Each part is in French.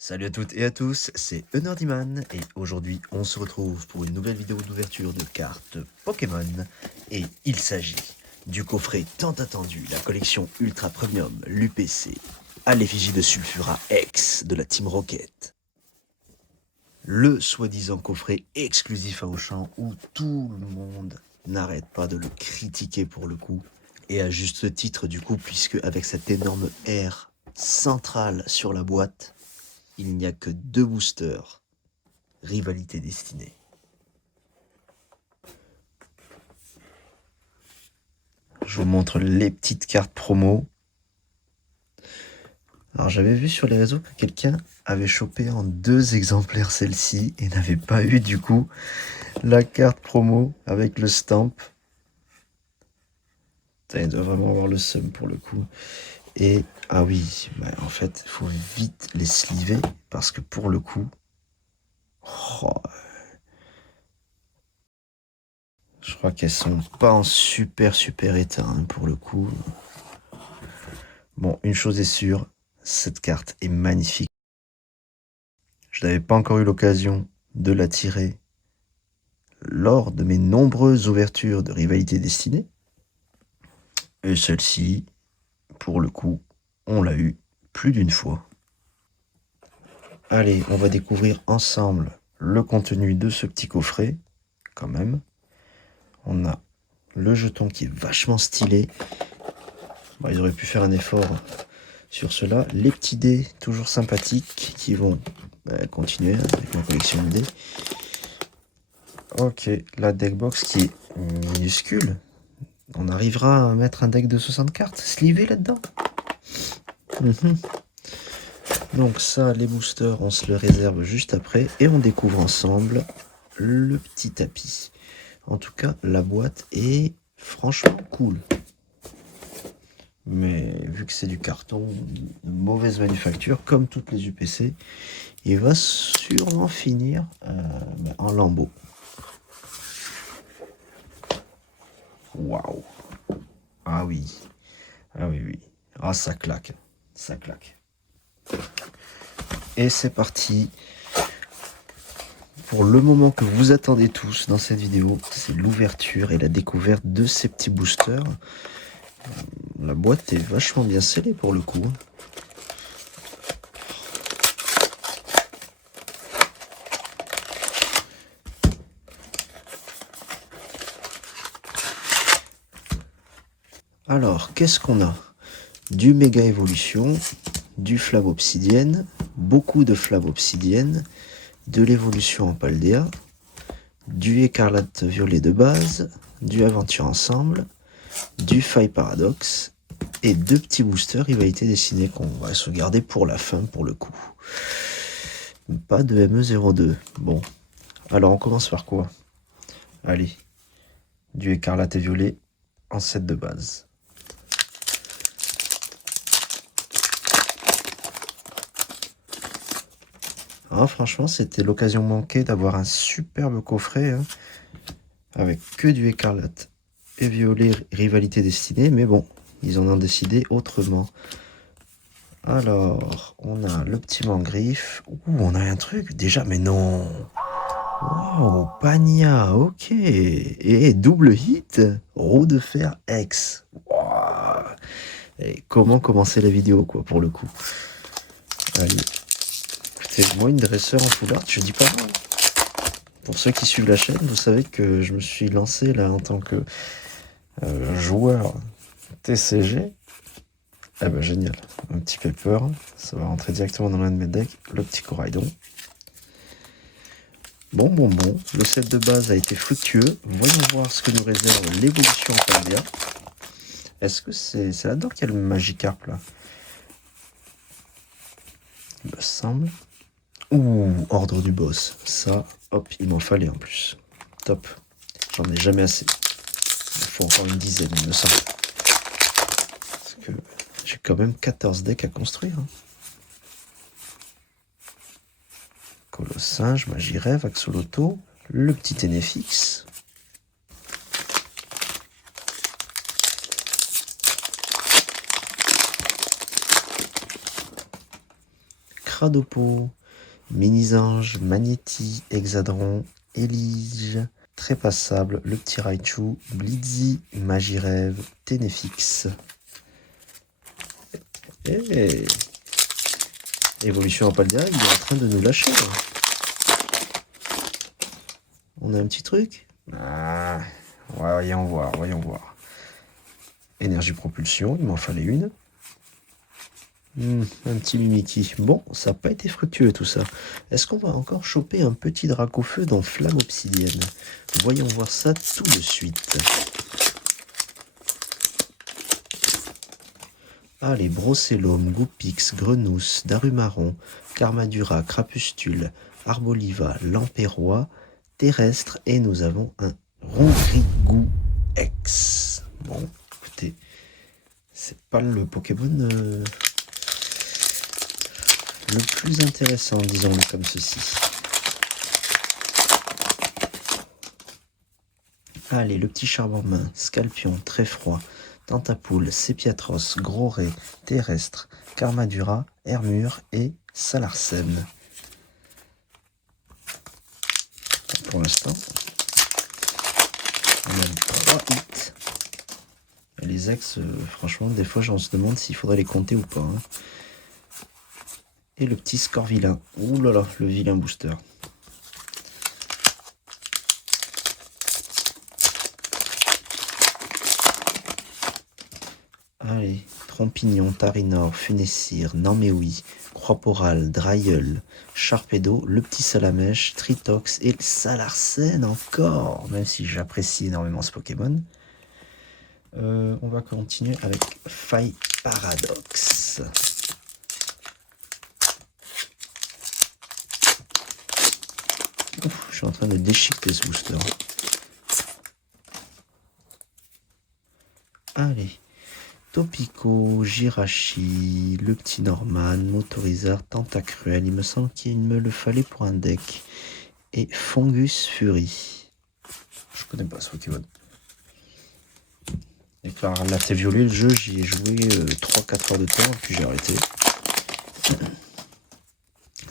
Salut à toutes et à tous, c'est Unerdyman et aujourd'hui on se retrouve pour une nouvelle vidéo d'ouverture de cartes Pokémon et il s'agit du coffret tant attendu, la collection Ultra Premium, l'UPC, à l'effigie de Sulfura X de la Team Rocket. Le soi-disant coffret exclusif à Auchan où tout le monde n'arrête pas de le critiquer pour le coup. Et à juste titre du coup, puisque avec cette énorme R centrale sur la boîte, il n'y a que 2 boosters. Rivalité destinée. Je vous montre les petites cartes promo. Alors j'avais vu sur les réseaux que quelqu'un avait chopé en 2 exemplaires celle-ci et n'avait pas eu du coup la carte promo avec le stamp. Putain, il doit vraiment avoir le seum pour le coup. Et ah oui, bah en fait, il faut vite les sliver parce que pour le coup, oh, je crois qu'elles sont pas en super état hein, pour le coup. Bon, une chose est sûre, cette carte est magnifique. Je n'avais pas encore eu l'occasion de la tirer lors de mes nombreuses ouvertures de Rivalité Destinée. Et celle-ci, pour le coup, on l'a eu plus d'une fois. Allez, on va découvrir ensemble le contenu de ce petit coffret, quand même. On a le jeton qui est vachement stylé. Bon, ils auraient pu faire un effort sur cela. Les petits dés, toujours sympathiques, qui vont continuer avec ma collection de dés. Ok, la deckbox qui est minuscule. On arrivera à mettre un deck de 60 cartes slivé là-dedans. Donc ça, les boosters, on se le réserve juste après. Et on découvre ensemble le petit tapis. En tout cas, la boîte est franchement cool. Mais vu que c'est du carton de mauvaise manufacture, comme toutes les UPC, il va sûrement finir en lambeaux. Waouh! Ah oui. Ah oui, oui. Ah, ça claque. Ça claque. Et c'est parti. Pour le moment que vous attendez tous dans cette vidéo, c'est l'ouverture et la découverte de ces petits boosters. La boîte est vachement bien scellée pour le coup. Alors, qu'est-ce qu'on a? Du méga évolution, du flamme obsidienne, beaucoup de flamme obsidienne, de l'évolution en paldea, du écarlate violet de base, du aventure ensemble, du faille paradoxe et 2 petits boosters rivalité dessinée qu'on va sauvegarder pour la fin pour le coup. Pas de ME02. Bon, alors on commence par quoi? Allez, du écarlate et violet en set de base. Ah, franchement, c'était l'occasion manquée d'avoir un superbe coffret hein, avec que du écarlate et violet rivalité destinée, mais bon, ils en ont décidé autrement. Alors, on a le petit mangriffe. Ouh, on a un truc déjà, mais non. Wow, Pania, ok. Et double hit, roue de fer X. Wow. Et comment commencer la vidéo, quoi, pour le coup. Allez. Écoutez, moi, une dresseur en full art, je dis pas non. Pour ceux qui suivent la chaîne, vous savez que je me suis lancé là en tant que joueur TCG. Ah bah génial, un petit paper, ça va rentrer directement dans l'un de mes decks, le petit Coraidon. Bon, le set de base a été fructueux, voyons voir ce que nous réserve l'évolution en Paldea. Est-ce que c'est là-dedans qu'il y a le Magikarp là? Il me semble. Ouh, ordre du boss, ça, hop, il m'en fallait en plus. Top, j'en ai jamais assez. Il faut encore une dizaine, il me semble. Parce que j'ai quand même 14 decks à construire. Hein. Colossinge, Magirève, Axoloto, le petit Ténéfix. Cradopo, Minisange, Magnéti, Hexadron, Elige, Trépassable, le petit Raichu, Blitzy, Magirève, Ténéfix. Hey. Évolution Apaldea, il est en train de nous lâcher. On a un petit truc. Ah, voyons voir. Énergie propulsion, il m'en fallait une. Un petit Mimikyu. Bon, ça n'a pas été fructueux tout ça. Est-ce qu'on va encore choper un petit Dracofeu dans Flamme Obsidienne? Voyons voir ça tout de suite. Allez, Brocellum, Goupix, Grenousse, Darumaron, Carmadura, Crapustule, Arboliva, Lampérois, Terrestre, et nous avons un Rongrigou X. Bon, écoutez, c'est pas le Pokémon le plus intéressant, disons-le comme ceci. Allez, le petit Charbonmain, Scalpion, Très Froid, Tentapoule, Sépiatros, Gros Ray, Terrestre, Carmadura, Hermure et Salarsen. Pour l'instant, on a 3 hits. Et les ex, franchement, des fois, j'en se demande s'il faudrait les compter ou pas. Hein. Et le petit Scorvilain. Ouh là là, le vilain booster. Allez, Trompignon, Tarinor, Funessir, Naméoui, Croix-Porale, Drailleul, Sharpedo, le petit Salamèche, Tritox et le Salarsen encore, même si j'apprécie énormément ce Pokémon. On va continuer avec Faille Paradox. Ouf, je suis en train de déchiqueter ce booster. Allez. Topico, Jirachi, le petit Norman, Motorizard, Tentacruel, il me semble qu'il me le fallait pour un deck. Et Fungus Fury. Je connais pas ce Pokémon. Et par la thé violet, le jeu, j'y ai joué 3-4 heures de temps, et puis j'ai arrêté.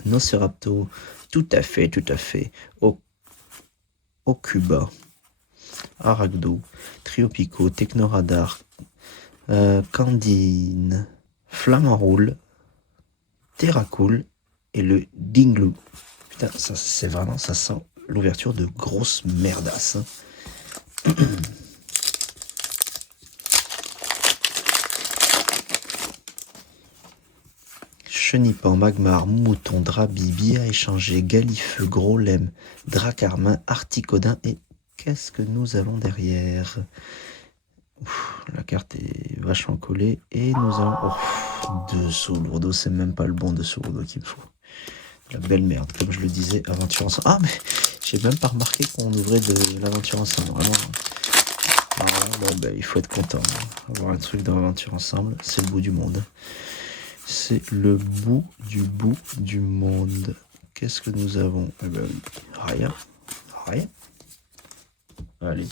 Nocerapto, tout à fait. Okuba, Aragdo, Triopico, Technoradar, Candine, Flamme-Enroule, Terracool et le Dinglou. Putain, ça c'est vraiment, ça sent l'ouverture de grosses merdasses. Hein. Chenipan, Magmar, Mouton, Drabi, Bia échangé, Galifeu, Gros Lem, Dracarmin, Articodin et qu'est-ce que nous avons derrière? Ouf, la carte est vachement collée et nous avons 2 Solourdo, c'est même pas le bon de Solourdo qu'il me faut. La belle merde, comme je le disais, aventure ensemble. Ah mais j'ai même pas remarqué qu'on ouvrait de l'aventure ensemble, vraiment. Alors, bon ben il faut être content, hein. Avoir un truc dans l'aventure ensemble, c'est le bout du monde. C'est le bout du monde. Qu'est-ce que nous avons? Eh ben rien. Allez.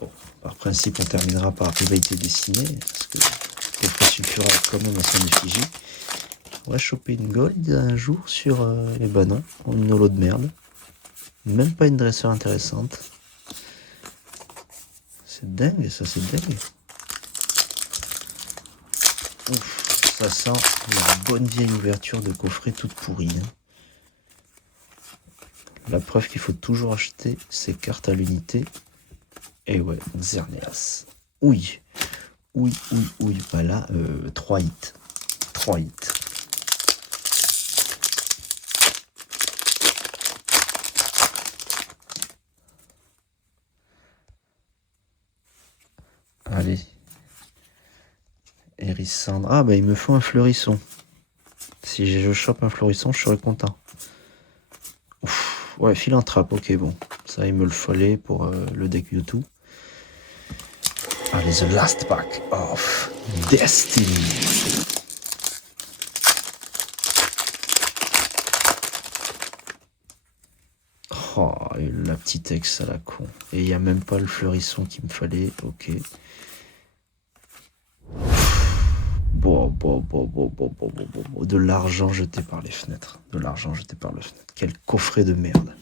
Bon, par principe, on terminera par rivalité dessinée, parce que le coffret sulfura est quand même à son effigie. On va choper une gold un jour sur... eh ben non, une holo de merde. Même pas une dresseur intéressante. C'est dingue, ça, c'est dingue. Ouf, ça sent la bonne vieille ouverture de coffret toute pourrie. Hein. La preuve qu'il faut toujours acheter ces cartes à l'unité. Et ouais, Xerneas. Oui. Bah là, 3 hits. 3 hits. Allez. Hérissandre. Ah bah il me faut un fleurisson. Si je chope un fleurisson, je serai content. Ouf, ouais, Philanthrope, ok, bon. Ça, il me le fallait pour le deck YouTube. Allez, The Last Pack of Destiny. Oh, et la petite ex à la con. Et il n'y a même pas le fleurisson qu'il me fallait, ok. Bon, De l'argent jeté par les fenêtres. De l'argent jeté par les fenêtres. Quel coffret de merde.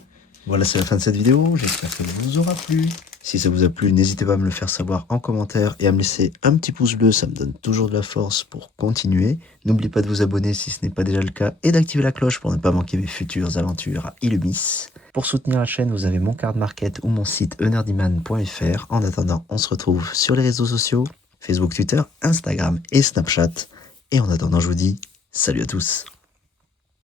Voilà, c'est la fin de cette vidéo. J'espère qu'elle vous aura plu. Si ça vous a plu, n'hésitez pas à me le faire savoir en commentaire et à me laisser un petit pouce bleu. Ça me donne toujours de la force pour continuer. N'oubliez pas de vous abonner si ce n'est pas déjà le cas et d'activer la cloche pour ne pas manquer mes futures aventures à Illumis. Pour soutenir la chaîne, vous avez mon card market ou mon site enerdyman.fr. En attendant, on se retrouve sur les réseaux sociaux, Facebook, Twitter, Instagram et Snapchat. Et en attendant, je vous dis salut à tous.